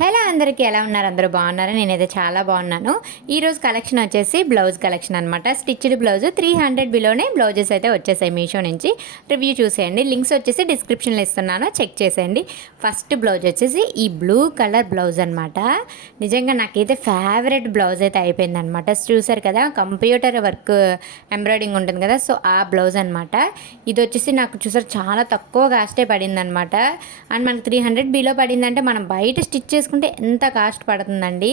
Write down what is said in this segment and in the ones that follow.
Hello అందరికీ ఎలా ఉన్నారు? అందరూ బాగున్నారా? నేనైతే చాలా బాగున్నాను. ఈరోజు కలెక్షన్ వచ్చేసి బ్లౌజ్ కలెక్షన్ అనమాట. స్టిచ్డ్ బ్లౌజ్ 300 బిలోనే బ్లౌజెస్ అయితే వచ్చేసాయి మీషో నుంచి. రివ్యూ చూసేయండి. లింక్స్ వచ్చేసి డిస్క్రిప్షన్లో ఇస్తున్నాను, చెక్ చేసేయండి. ఫస్ట్ బ్లౌజ్ వచ్చేసి ఈ బ్లూ కలర్ బ్లౌజ్ అనమాట. నిజంగా నాకైతే ఫేవరెట్ బ్లౌజ్ అయితే అయిపోయింది అనమాట. చూసారు కదా, కంప్యూటర్ వర్క్ ఎంబ్రాయిడింగ్ ఉంటుంది కదా, సో ఆ బ్లౌజ్ అనమాట. ఇది వచ్చేసి నాకు చూసారు చాలా తక్కువ కాస్టే పడింది అనమాట. అండ్ మనకి 300 బిలో పడిందంటే మనం బయట స్టిచ్ చేసుకుంటే ఎంత కాస్ట్ పడుతుందండి.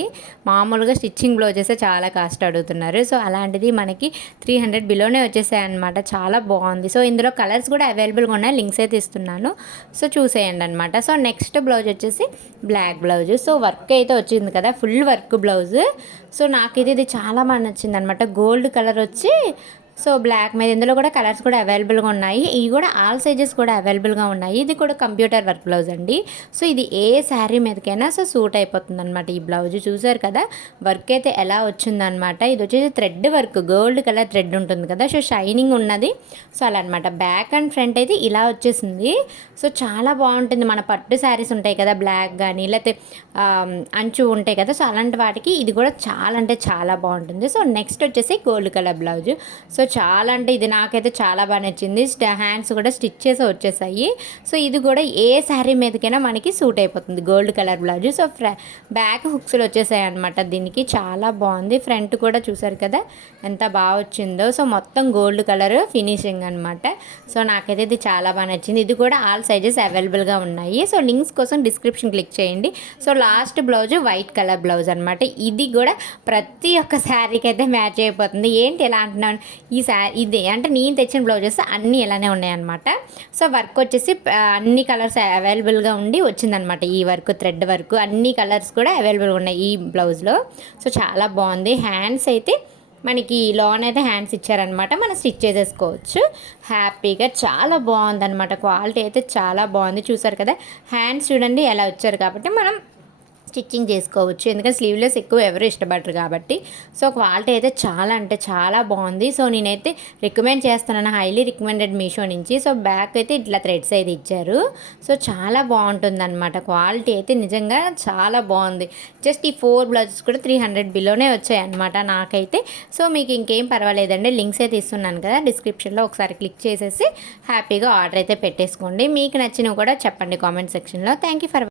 మామూలుగా స్టిచ్చింగ్ బ్లౌజెస్ చాలా కాస్ట్ అడుగుతున్నారు. సో అలాంటిది మనకి 300 బిలోనే వచ్చేసాయి అనమాట. చాలా బాగుంది. సో ఇందులో కలర్స్ కూడా అవైలబుల్గా ఉన్నాయి, లింక్స్ అయితే ఇస్తున్నాను, సో చూసేయండి అనమాట. సో నెక్స్ట్ బ్లౌజ్ వచ్చేసి బ్లాక్ బ్లౌజ్. సో వర్క్ అయితే వచ్చింది కదా, ఫుల్ వర్క్ బ్లౌజ్. సో నాకైతే ఇది చాలా బాగా నచ్చింది అనమాట. గోల్డ్ కలర్ వచ్చి సో బ్లాక్ మీద ఇందులో కూడా కలర్స్ కూడా అవైలబుల్గా ఉన్నాయి. ఇవి కూడా ఆల్ సైజెస్ కూడా అవైలబుల్గా ఉన్నాయి. ఇది కూడా కంప్యూటర్ వర్క్ బ్లౌజ్ అండి. సో ఇది ఏ శారీ మీదకైనా సో సూట్ అయిపోతుంది అనమాట. ఈ బ్లౌజ్ చూసారు కదా, వర్క్ అయితే ఎలా వచ్చిందనమాట. ఇది వచ్చేసి thread work, gold colour thread ఉంటుంది కదా, సో షైనింగ్ ఉన్నది. సో అలా అనమాట. బ్యాక్ అండ్ ఫ్రంట్ అయితే ఇలా వచ్చేసింది. సో చాలా బాగుంటుంది. మన పట్టు శారీస్ ఉంటాయి కదా బ్లాక్ కానీ, లేకపోతే అంచు ఉంటాయి కదా, సో అలాంటి వాటికి ఇది కూడా చాలా అంటే చాలా బాగుంటుంది. సో నెక్స్ట్ వచ్చేసి గోల్డ్ కలర్ బ్లౌజ్. సో చాలా అంటే ఇది నాకైతే చాలా బాగా నచ్చింది. హ్యాండ్స్ కూడా స్టిచ్ చేసి వచ్చేసాయి. సో ఇది కూడా ఏ శారీ మీదకైనా మనకి సూట్ అయిపోతుంది. Gold colour blouse. So back హుక్స్లు వచ్చేసాయి అనమాట. దీనికి చాలా బాగుంది. ఫ్రంట్ కూడా చూసారు కదా ఎంత బాగా వచ్చిందో. సో మొత్తం గోల్డ్ కలర్ ఫినిషింగ్ అనమాట. సో నాకైతే ఇది చాలా బాగా నచ్చింది. ఇది కూడా ఆల్ సైజెస్ అవైలబుల్గా ఉన్నాయి. సో లింక్స్ కోసం డిస్క్రిప్షన్ క్లిక్ చేయండి. So last blouse white colour blouse అనమాట. ఇది కూడా ప్రతి ఒక్క శారీకి అయితే మ్యాచ్ అయిపోతుంది. ఏంటి ఎలా అంటున్నాను, ఈ శారీ ఇది అంటే నేను తెచ్చిన బ్లౌజెస్ అన్నీ ఇలానే ఉన్నాయన్నమాట. సో వర్క్ వచ్చేసి అన్ని కలర్స్ అవైలబుల్గా ఉండి వచ్చిందనమాట. ఈ వర్క్ థ్రెడ్ వర్క్ అన్ని కలర్స్ కూడా అవైలబుల్గా ఉన్నాయి ఈ బ్లౌజ్లో. సో చాలా బాగుంది. హ్యాండ్స్ అయితే మనకి లోన్ అయితే హ్యాండ్స్ ఇచ్చారనమాట, మనం స్టిచ్ చేసేసుకోవచ్చు హ్యాపీగా. చాలా బాగుందన్నమాట. క్వాలిటీ అయితే చాలా బాగుంది. చూసారు కదా హ్యాండ్స్ చూడండి ఎలా వచ్చారు, కాబట్టి మనం స్టిచ్చింగ్ చేసుకోవచ్చు. ఎందుకంటే స్లీవ్లెస్ ఎక్కువ ఎవరు ఇష్టపడరు కాబట్టి. సో క్వాలిటీ అయితే చాలా అంటే చాలా బాగుంది. సో నేనైతే రికమెండ్ చేస్తున్నాను, హైలీ రికమెండెడ్ మీషో నుంచి. సో బ్యాక్ అయితే ఇట్లా థ్రెడ్స్ అయితే ఇచ్చారు. సో చాలా బాగుంటుంది అనమాట. క్వాలిటీ అయితే నిజంగా చాలా బాగుంది. జస్ట్ ఈ 4 బ్లౌజెస్ కూడా 300 బిలోనే వచ్చాయి అనమాట నాకైతే. సో మీకు ఇంకేం పర్వాలేదండి, లింక్స్ అయితే ఇస్తున్నాను కదా డిస్క్రిప్షన్లో, ఒకసారి క్లిక్ చేసేసి హ్యాపీగా ఆర్డర్ అయితే పెట్టేసుకోండి. మీకు నచ్చినవి కూడా చెప్పండి కామెంట్ సెక్షన్లో. Thank you for